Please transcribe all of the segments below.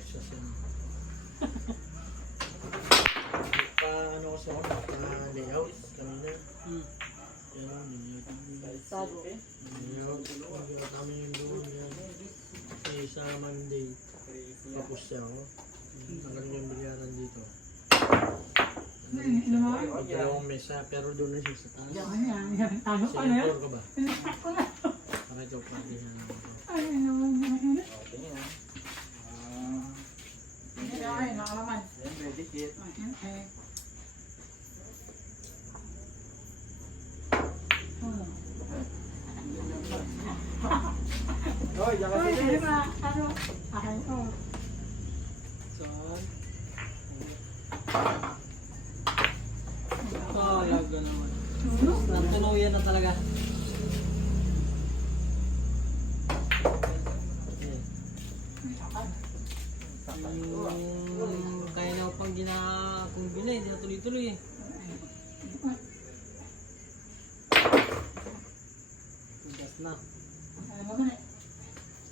hours kasi ano ko sa layout kanina. Pero layout kami yung doon yan. Kasi sa Monday tapos siya ako. Hanggang yung bilyaran dito. Dalawang mesa pero doon na siya sa taas. Ano pa na yan? Ka ba? Ako na. Para ito pati na ako. Ay, naman. Okay na. Ay, nakalaman. Yan, ready kit. Okay. Hoy, diyan ka Ay, sige. ano ba? Ano? Akin ko. Saan? Talaga naman. Natuluyan na talaga. Kaya na pang kung bila, hindi na tuloy-tuloy eh. Tugas na. Alam mo na.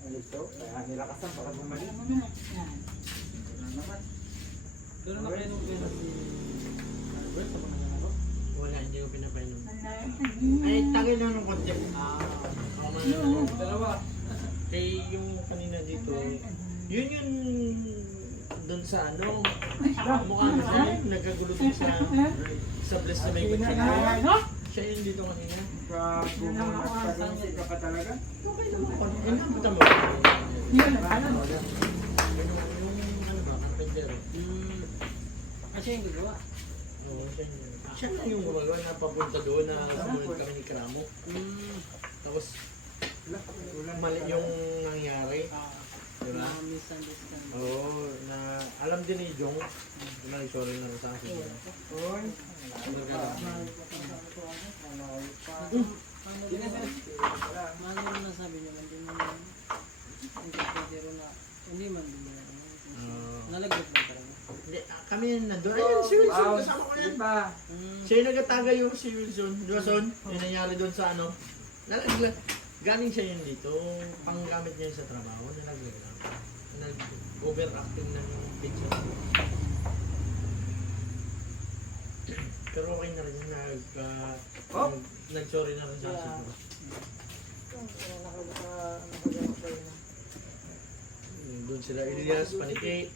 Ito, kaya nilakasan para bumalik. Alam mo na. Yan. Wala naman. Pero nakainom kayo na si Albert sa mga nanalo? Wala, hindi ko pinapainom. Ay, Ay, tagay lang ng konti. Dalawa. Kaya yung kanina dito, yun yung doon sa ano, mukha na siya, nagkagulo dun sa bless na may kutsi. Siya yung dito kanina. Gago mo, nagpapansin ka pa talaga? Okay naman ko. Inabutan mo. Yun, alam mo. Yung ano ba, carpenter. Kasi yung gagawa. Oo, siya lang yung gumagawa na papunta doon na sumunod kami ni Kramo. Tapos, mali yung nangyari. Diba? Misunderstanding. Oo, na alam din ni Jong. Sorry na sa akin. Hoy. Ano rin nasabi niyo, hindi mo pero na hindi man din nalagot ba talaga? Hindi, kami nandun. Ayun, si Wilson, kasama ko yan. Siya yung nagtataga yung si Wilson. Diba, Son? Yung nangyari doon sa ano. Nalaglag. Galing siya yun dito. Panggamit niya yun sa trabaho. Nalaglag lang. Nag-overacting ng picture. Pero okay na rin. Nag-sorry na rin siya siguro. Doon sila Elias, Panike.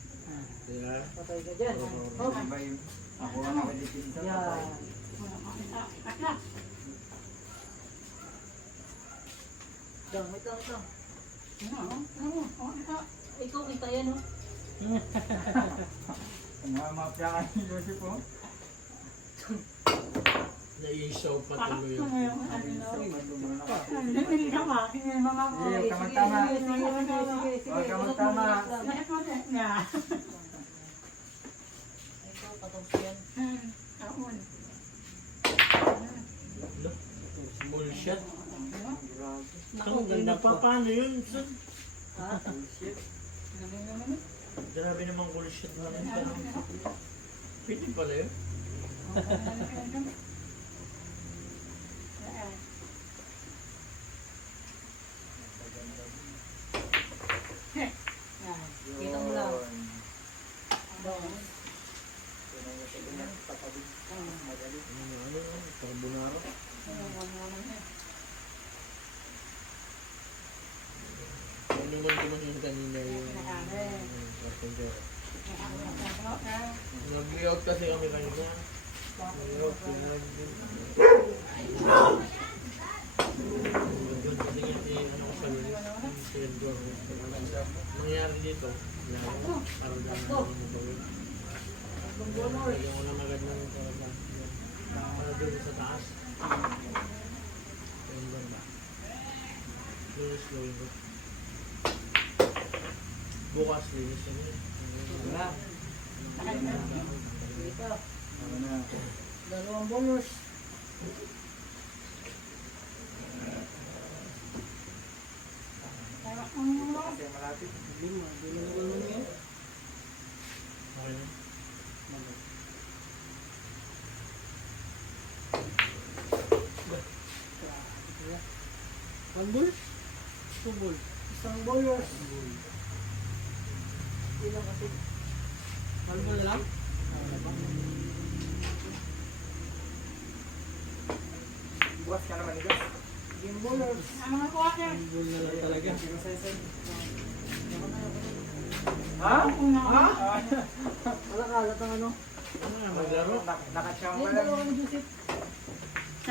Diba? Patay ka dyan. Iba yung ako ang nakadipinta. Wait lang. Ikaw, kita yan, no? Mapya ka ni Joseph po. Naisaw pa tuloy Ano ako. yung ano, no? Lumuna ka. Hindi ka ma. Hindi mga mo. Sige, tama-tama. Huwag ka magtama. Nga. Ikaw, patapos yan. Kaon. Small shot. Naku, Ang ganda ganda pa. pa. Paano yun? Son? Ha? Shit. Grabe naman cool shot na yun. Pwede pala yun. Kita mo lang. Ano, carbonara. Ano man kumain kanina yung carpenter. Nag-layout kasi kami kanina. Nag-layout doon kasi kasi ano ko sa lulis. Si Edgar. Nangyari dito. Para lang namin yung bawin. Lagyan ko na magad ng para doon sa taas. Ayun ba? Slowly ko. Bukas linis yun eh. Wala. Dito. Tama na. Dalawang bonus. Kasi malapit. Lima. Lima na naman yun. Okay na. One ball? Two ball? Isang bonus. Hindi lang kasi. Mahal mo na lang? Bukas ka naman ikaw. Game ballers. Ang mga kuwakir. Ball na lang talaga. Ha? Ha? Wala kalat ang ano. Ano nga, maglaro? Nakachamba Ayun, lang. dalawa ni Joseph. Sa